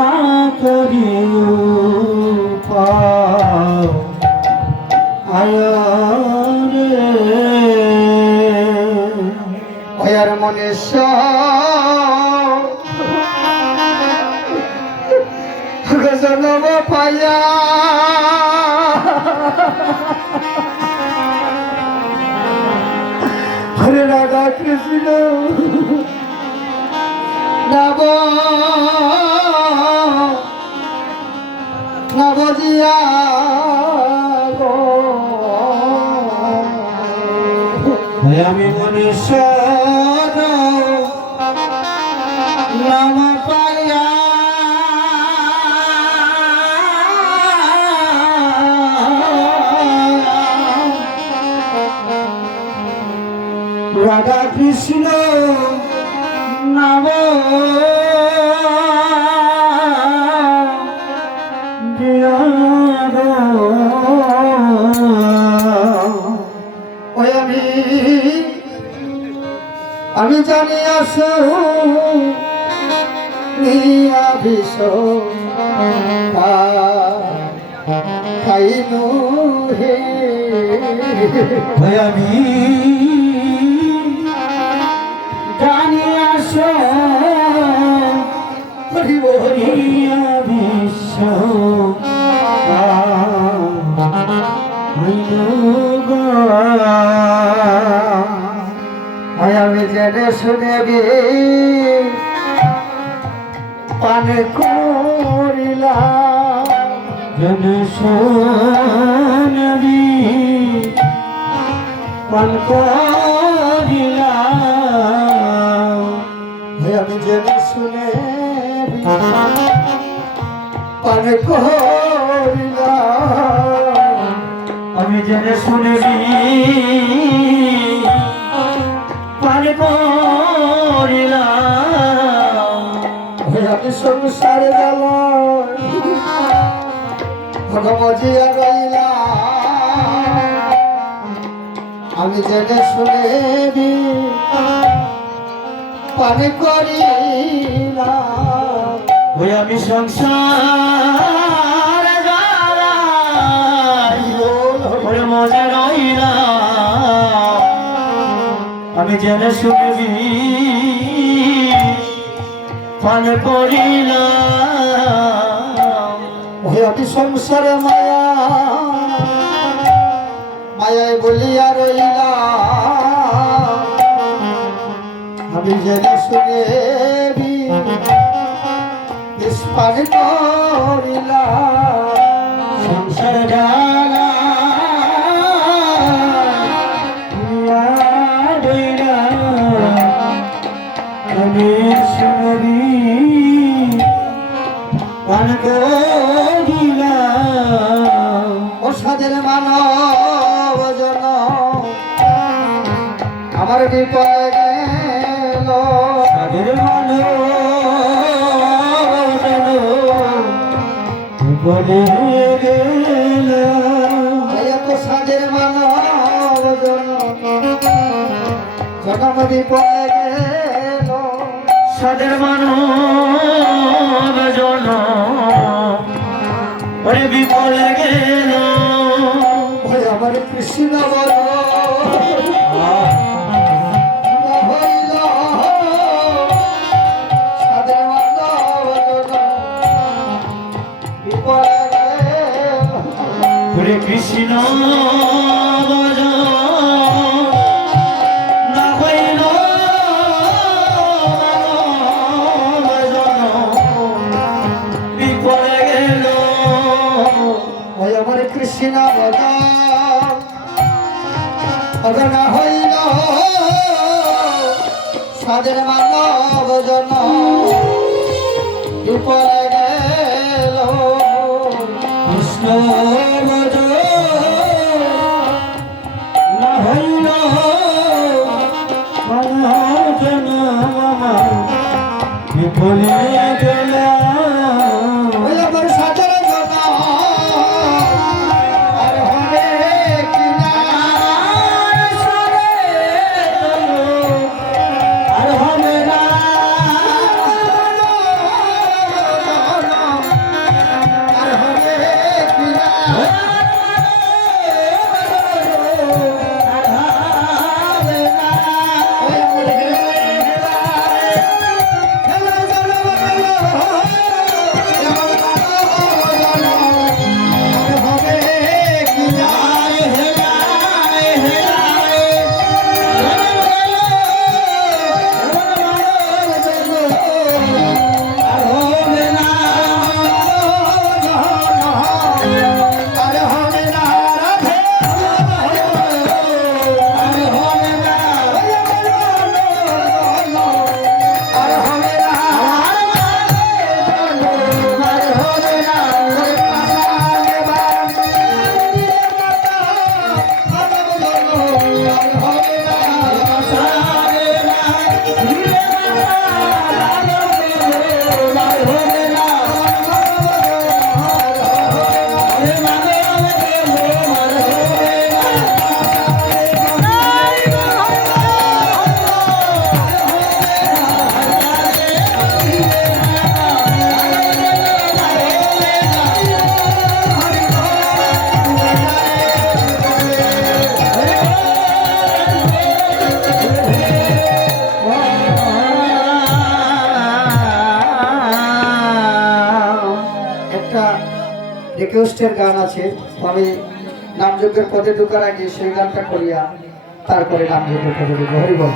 না করিও ভয়ার মনুষ্য জন্ম পাইয়া হরে রাধা কৃষ্ণ নবজিয়া আমি মনুষ্য নাম পাইয়া রাধা কৃষ্ণ নাম আমি জানি আসো বিষ খাইনু হে আমি জানি আসো বিশ্ব আমি জেনে শুনে পান করিলাম জন শুনবি পান করিলাম আমি জেনে শুনে পান করিলাম আমি জেনে শুনবি পান করিলাম আমি সংসার গেল ভগবজিয়া রইলাম আমি জেনে শুনে পান করিলাম আমি সংসার গাড়াই মজা রইলাম আমি জেনে শুনবি পান করিলাম আমি সংসারে মায়ায় বলিয়া রইলাম আমি জেনে শুনে পান করিলাম সংসার ডালা আমি শুনবি পান করিলাম ওষাদের মানব জন আমার বিপদে গেল সাদের মানব বিপদে গেল এত সাদের মানব জন জনম বিপদে গেল সাদের মানব জন ওরে বিপদে গেল আমার কৃষ্ণ বল হইল সাদের মানব জন বিপদে গেল ওরে কৃষ্ণ না হইল বিপদে গেল ওই আমার কৃষ্ণ বল না হইল সাদের মানব জন বিপদে গেল কৃষ্ণ না হইল বিপদে গেল ওই আমার সাদের জন আর হবে কিনা আর হবে না রিকোয়েস্টের গান আছে, আমি নামযজ্ঞের পদে ঢোকার আগে সেই গানটা করিয়া তারপরে নামযজ্ঞের পদে ঢুকবো। হরি বল।